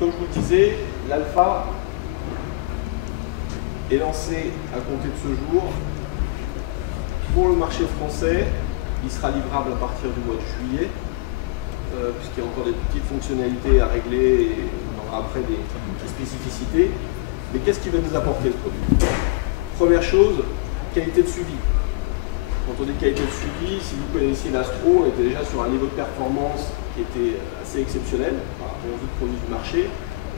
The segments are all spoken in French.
comme je vous le disais, l'alpha est lancé à compter de ce jour. Pour le marché français, il sera livrable à partir du mois de juillet, puisqu'il y a encore des petites fonctionnalités à régler et on aura après des spécificités. Mais qu'est-ce qu'il va nous apporter ce produit? Première chose, qualité de suivi. Quand on dit qualité de suivi, si vous connaissiez l'Astro, on était déjà sur un niveau de performance qui était assez exceptionnel par rapport aux autres produits du marché.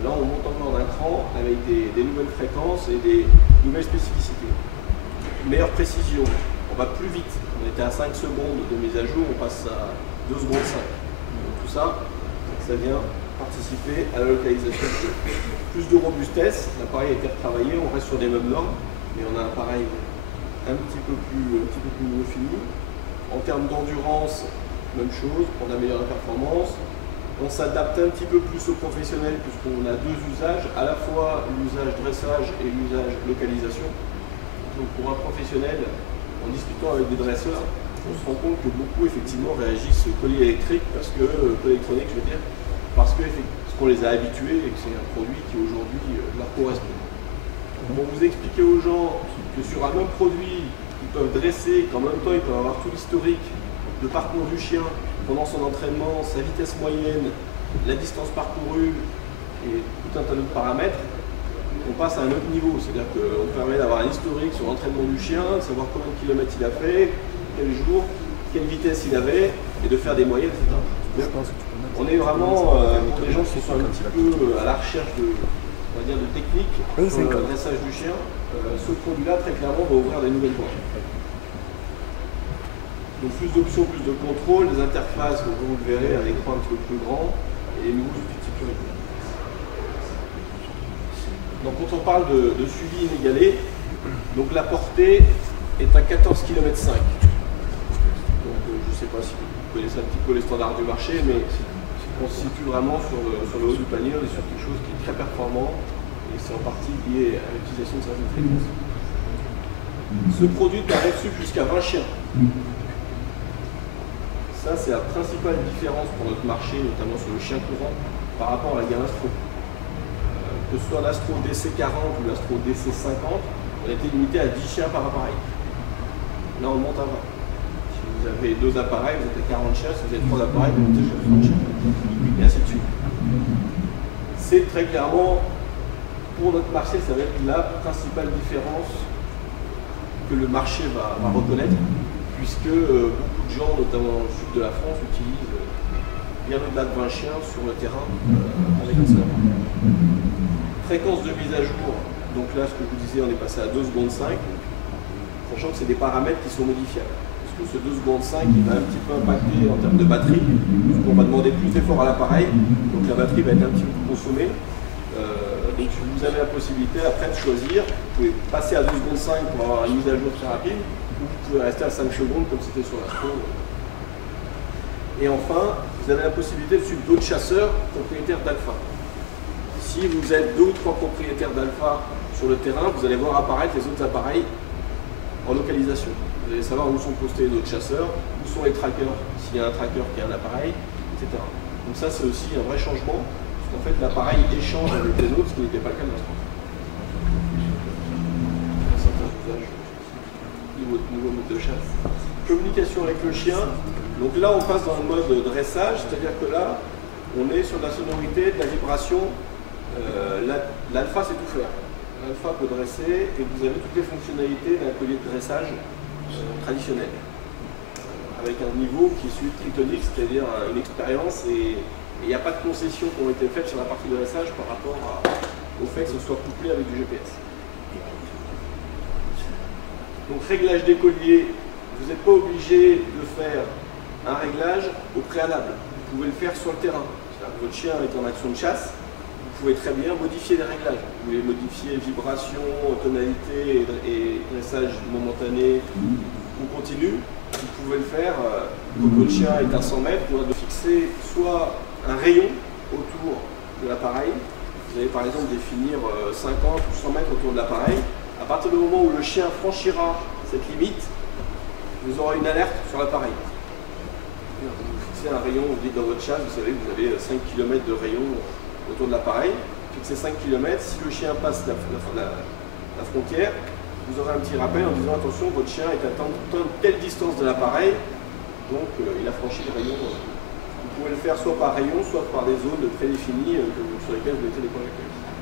Là, on monte encore d'un cran avec des nouvelles fréquences et des nouvelles spécificités. Meilleure précision, on va plus vite. On était à 5 secondes de mise à jour, on passe à 2 secondes 5. Donc tout ça, ça vient participer à la localisation du jeu. Plus de robustesse, l'appareil a été retravaillé, on reste sur les mêmes normes, mais on a un appareil un petit peu plus mieux fini. En termes d'endurance, même chose, on améliore la performance. On s'adapte un petit peu plus au professionnel puisqu'on a deux usages, à la fois l'usage dressage et l'usage localisation. Donc pour un professionnel, en discutant avec des dresseurs, on se rend compte que beaucoup effectivement réagissent au collier électrique, électronique je veux dire, parce qu'on les a habitués et que c'est un produit qui aujourd'hui leur correspond. Pour vous expliquer aux gens que sur un même produit, ils peuvent dresser, qu'en même temps ils peuvent avoir tout l'historique de parcours du chien pendant son entraînement, sa vitesse moyenne, la distance parcourue et tout un tas d'autres paramètres, on passe à un autre niveau. C'est-à-dire qu'on permet d'avoir un historique sur l'entraînement du chien, de savoir combien de kilomètres il a fait, quel jour, quelle vitesse il avait, et de faire des moyennes, etc. On est vraiment pour les gens qui sont un petit peu à la recherche de, on va dire, de techniques sur le dressage du chien. Ce produit-là, très clairement, va ouvrir des nouvelles voies. Donc plus d'options, plus de contrôle, des interfaces, comme vous le verrez, un écran un petit peu plus grand et les nouveaux outils de sécurité. Donc quand on parle de suivi inégalé, donc la portée est à 14,5 km. Donc je ne sais pas si vous connaissez un petit peu les standards du marché, mais on se situe vraiment sur le haut du panier, on est sur quelque chose qui est très performant et c'est en partie lié à l'utilisation de certaines fréquences. Ce produit peut être reçu jusqu'à 20 chiens. Ça, c'est la principale différence pour notre marché, notamment sur le chien courant, par rapport à la gamme Astro. Que ce soit l'Astro DC40 ou l'Astro DC50, on a été limité à 10 chiens par appareil. Là, on monte à 20. Si vous avez 2 appareils, vous êtes à 40 chiens. Si vous avez 3 appareils, vous êtes à 30 chiens. Et ainsi de suite. C'est très clairement, pour notre marché, ça va être la principale différence que le marché va reconnaître, puisque beaucoup de gens, notamment dans le sud de la France, utilisent bien au-delà de 20 chiens sur le terrain avec un serveur. Fréquence de mise à jour, donc là ce que je vous disais, on est passé à 2 secondes 5, sachant que c'est des paramètres qui sont modifiables. Parce que ce 2 secondes 5, il va un petit peu impacter en termes de batterie, puisqu'on va demander plus d'efforts à l'appareil, donc la batterie va être un petit peu plus consommée. Donc vous avez la possibilité après de choisir, vous pouvez passer à 2 secondes 5 pour avoir une mise à jour très rapide, ou vous pouvez rester à 5 secondes comme c'était sur l'Astro. Et enfin, vous avez la possibilité de suivre d'autres chasseurs propriétaires d'Alpha. Si vous êtes 2 ou 3 propriétaires d'Alpha sur le terrain, vous allez voir apparaître les autres appareils en localisation. Vous allez savoir où sont postés d'autres chasseurs, où sont les trackers, s'il y a un tracker qui a un appareil, etc. Donc ça, c'est aussi un vrai changement. En fait, l'appareil échange avec les autres, ce qui n'était pas le cas de l'Astro. Certains usages, nouveau mode de chasse. Communication avec le chien. Donc là, on passe dans le mode dressage, c'est-à-dire que là, on est sur de la sonorité, de la vibration. L'alpha, c'est tout faire. L'alpha peut dresser et vous avez toutes les fonctionnalités d'un collier de dressage traditionnel. Avec un niveau qui est celui de Tritonic, c'est-à-dire une expérience et il n'y a pas de concessions qui ont été faites sur la partie de dressage par rapport au fait que ce soit couplé avec du GPS. Donc réglage des colliers, vous n'êtes pas obligé de faire un réglage au préalable. Vous pouvez le faire sur le terrain. Votre chien est en action de chasse, vous pouvez très bien modifier les réglages. Vous pouvez modifier vibration, tonalité et dressage momentané ou continu. Vous pouvez le faire quand votre chien est à 100 mètres, de fixer soit un rayon autour de l'appareil. Vous allez par exemple définir 50 ou 100 mètres autour de l'appareil. À partir du moment où le chien franchira cette limite, vous aurez une alerte sur l'appareil. Vous fixez un rayon, vous dites dans votre chasse, vous savez que vous avez 5 km de rayon autour de l'appareil, fixez 5 km. Si le chien passe la frontière, vous aurez un petit rappel en disant attention, votre chien est à telle distance de l'appareil, donc il a franchi le rayon. Vous pouvez le faire soit par rayon, soit par des zones prédéfinies sur lesquelles vous mettez les points d'accueil.